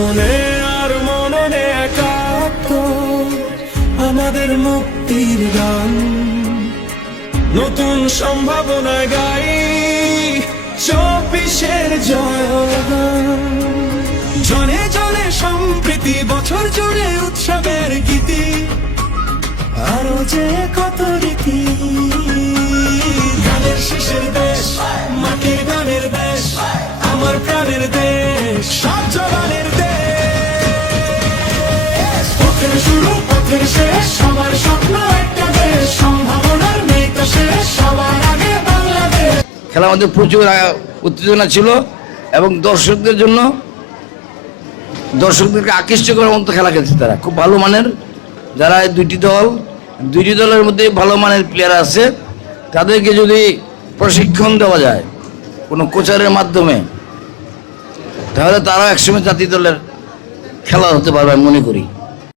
মনে আর মননে একাত্তর আমাদের মুক্তির গান, নতুন সম্ভাবনায় গাই 24-এর জয়গান। জনে জনে সম্প্রীতি, বছর জুড়ে উৎসবের গীতি, আরো যে কত রীতি। গানের শেষের দেশ, মাটির গানের দেশ, আমার প্রাণের দেশ, সব জবানের দেশ। পথের শুরু পথের শেষ, সবার স্বপ্ন একটা দেশ, সম্ভাবনার নেই তো শেষ, সবার আগে বাংলাদেশ। খেলার মধ্যে প্রচুর উত্তেজনা ছিল এবং দর্শকদেরকে আকৃষ্ট করার মতো খেলা খেলছে তারা, খুব ভালো মানের। যারা দুইটি দলের মধ্যে ভালো মানের প্লেয়ার আছে, তাদেরকে যদি প্রশিক্ষণ দেওয়া যায় কোনো কোচারের মাধ্যমে, তাহলে তারা একসময় জাতীয় দলের খেলা হতে পারবে আমি মনে করি।